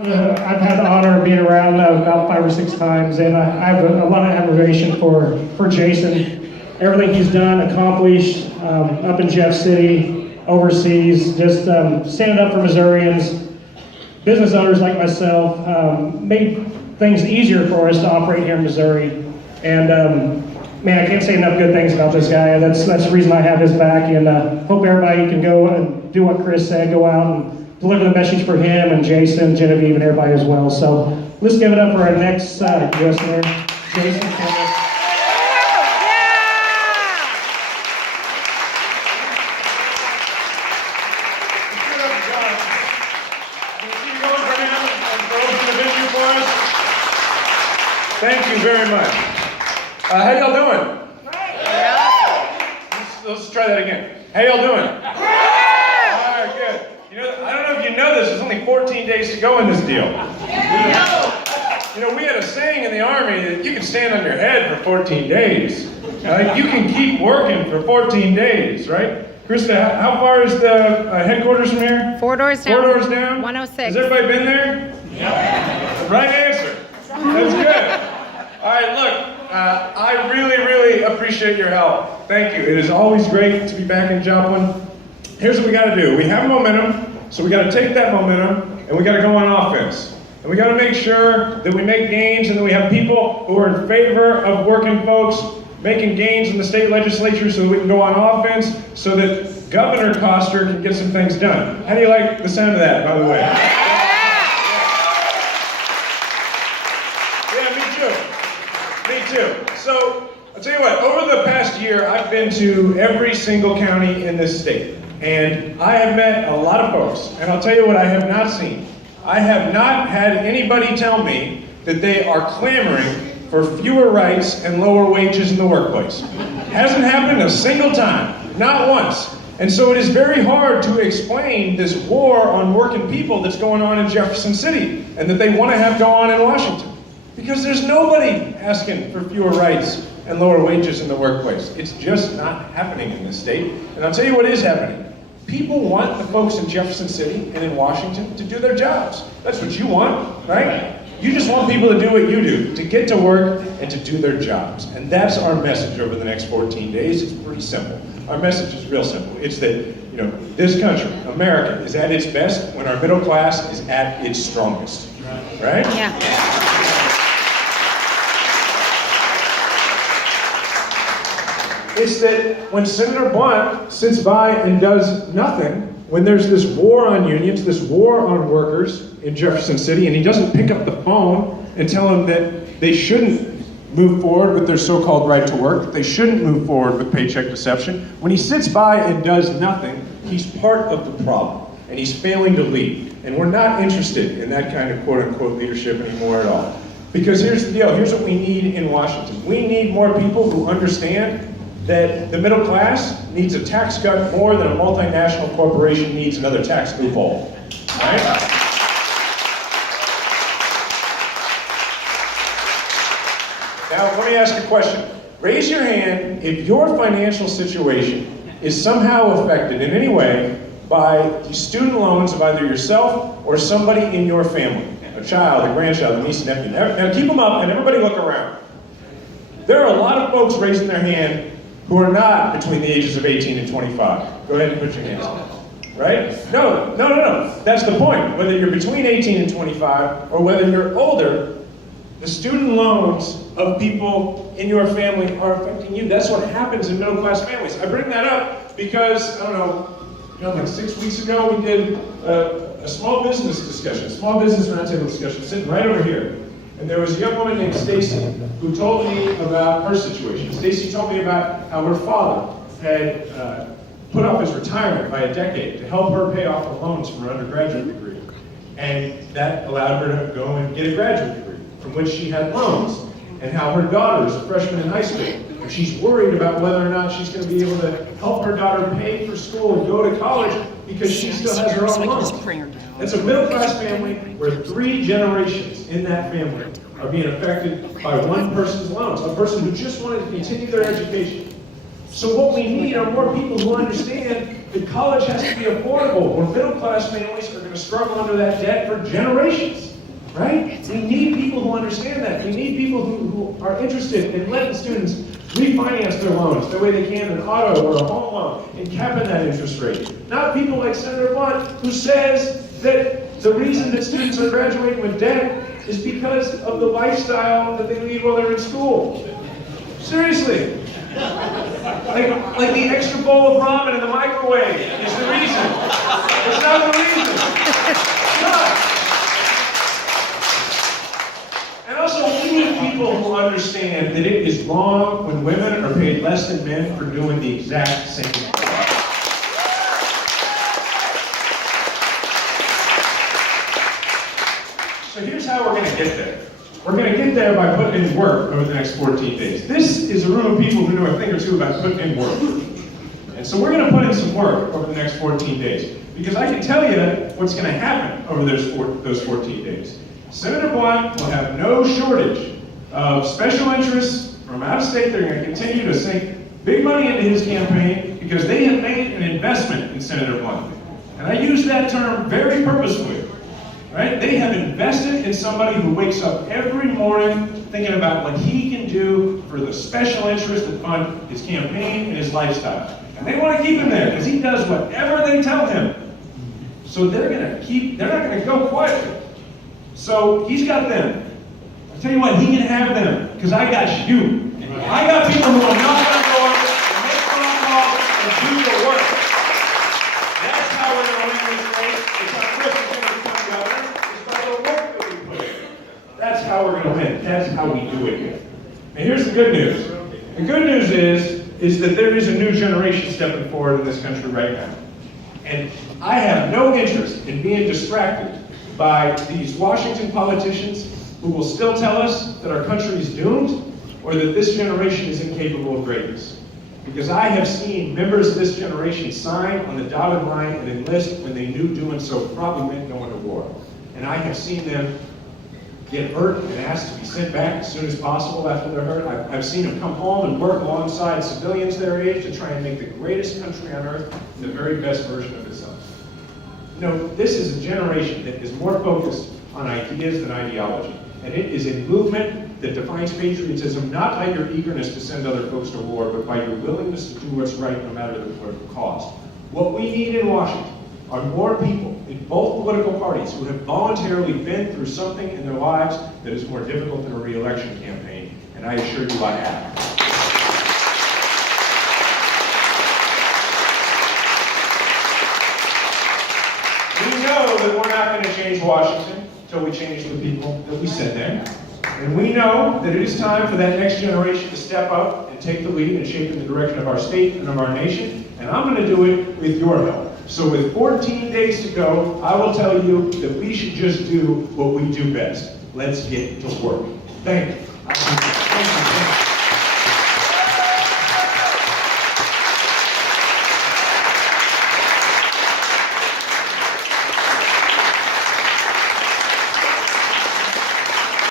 I've had the honor of being around about 5 or 6 times, and I have a lot of admiration for Jason. Everything he's done, accomplished up in Jeff City, overseas, just standing up for Missourians, business owners like myself, made things easier for us to operate here in Missouri. And man, I can't say enough good things about this guy. That's the reason I have his back, and hope everybody can go and do what Chris said, go out and deliver the message for him and Jason, Genevieve, and everybody as well. So let's give it up for our next U.S. Mayor, Jason Kander. Thank you very much. How y'all doing? Let's try that again. How y'all doing? All right, good. You know, I don't know if you know this, there's only 14 days to go in this deal. You know, we had a saying in the Army that you can stand on your head for 14 days. Right? You can keep working for 14 days, right? Krista, how far is the headquarters from here? 4 doors down. 4 doors down? 106. Has everybody been there? Yeah. Right answer. That's good. All right, look, I really appreciate your help. Thank you. It is always great to be back in Joplin. Here's what we got to do. We have momentum, so we got to take that momentum and we got to go on offense. And we got to make sure that we make gains and that we have people who are in favor of working folks making gains in the state legislature so that we can go on offense so that Governor Koster can get some things done. How do you like the sound of that, by the way? Me too. So, I'll tell you what, over the past year, I've been to every single county in this state. And I have met a lot of folks. And I'll tell you what I have not seen. I have not had anybody tell me that they are clamoring for fewer rights and lower wages in the workplace. Hasn't happened a single time, not once. And so it is very hard to explain this war on working people that's going on in Jefferson City and that they want to have go on in Washington. Because there's nobody asking for fewer rights and lower wages in the workplace. It's just not happening in this state. And I'll tell you what is happening. People want the folks in Jefferson City and in Washington to do their jobs. That's what you want, right? You just want people to do what you do, to get to work and to do their jobs. And that's our message over the next 14 days. It's pretty simple. Our message is real simple. It's that, you know, this country, America, is at its best when our middle class is at its strongest, right? Yeah. It's that when Senator Blunt sits by and does nothing, when there's this war on unions, this war on workers in Jefferson City, and he doesn't pick up the phone and tell them that they shouldn't move forward with their so-called right to work, that they shouldn't move forward with paycheck deception, when he sits by and does nothing, he's part of the problem, and he's failing to lead. And we're not interested in that kind of quote-unquote leadership anymore at all. Because here's the deal, here's what we need in Washington. We need more people who understand that the middle class needs a tax cut more than a multinational corporation needs another tax loophole, right? Now, let me ask you a question. Raise your hand if your financial situation is somehow affected in any way by the student loans of either yourself or somebody in your family, a child, a grandchild, a niece, and nephew. Now keep them up and everybody look around. There are a lot of folks raising their hand who are not between the ages of 18 and 25. Go ahead and put your hands up. Right? No. That's the point. Whether you're between 18 and 25 or whether you're older, the student loans of people in your family are affecting you. That's what happens in middle-class families. I bring that up because, I don't know, like 6 weeks ago we did a small business discussion, a small business roundtable discussion, sitting right over here. And there was a young woman named Stacy who told me about her situation. Stacy told me about how her father had put off his retirement by a decade to help her pay off the loans for her undergraduate degree. And that allowed her to go and get a graduate degree from which she had loans. And how her daughter is a freshman in high school. And she's worried about whether or not she's going to be able to help her daughter pay for school and go to college because she still has her own loans. It's a middle-class family where 3 generations in that family are being affected by one person's loans, a person who just wanted to continue their education. So what we need are more people who understand that college has to be affordable, or middle-class families are going to struggle under that debt for generations, right? We need people who understand that. We need people who are interested in letting students refinance their loans the way they can an auto or a home loan and capping that interest rate. Not people like Senator Blunt, who says that the reason that students are graduating with debt is because of the lifestyle that they lead while they're in school. Seriously. Like the extra bowl of ramen in the microwave is the reason. It's not the reason. It's not. And also, we need people who understand that it is wrong when women are paid less than men for doing the exact same thing. So here's how we're going to get there. We're going to get there by putting in work over the next 14 days. This is a room of people who know a thing or two about putting in work. And so we're going to put in some work over the next 14 days. Because I can tell you what's going to happen over those 14 days. Senator Blunt will have no shortage of special interests from out of state. They're going to continue to sink big money into his campaign because they have made an investment in Senator Blunt. And I use that term very purposefully. Right? They have invested in somebody who wakes up every morning thinking about what he can do for the special interests that fund his campaign and his lifestyle. And they want to keep him there because he does whatever they tell him. So they're not going to go quietly. So he's got them. I tell you what, he can have them because I got you. I got people who are not going to go up and make phone calls and do the work. That's how we're going to win this race. It's not Christian thing to become governor. It's by the work that we put in. That's how we're going to win. That's how we do it here. And here's the good news. The good news is that there is a new generation stepping forward in this country right now. And I have no interest in being distracted by these Washington politicians who will still tell us that our country is doomed or that this generation is incapable of greatness. Because I have seen members of this generation sign on the dotted line and enlist when they knew doing so probably meant going to war. And I have seen them get hurt and asked to be sent back as soon as possible after they're hurt. I've seen them come home and work alongside civilians their age to try and make the greatest country on earth the very best version of itself. You know, this is a generation that is more focused on ideas than ideology. And it is a movement that defines patriotism not by your eagerness to send other folks to war, but by your willingness to do what's right no matter the political cost. What we need in Washington are more people in both political parties who have voluntarily been through something in their lives that is more difficult than a re-election campaign. And I assure you I have. We know that we're not going to change Washington until we change the people that we send there. And we know that it is time for that next generation to step up and take the lead in shaping the direction of our state and of our nation. And I'm going to do it with your help. So with 14 days to go, I will tell you that we should just do what we do best. Let's get to work. Thank you.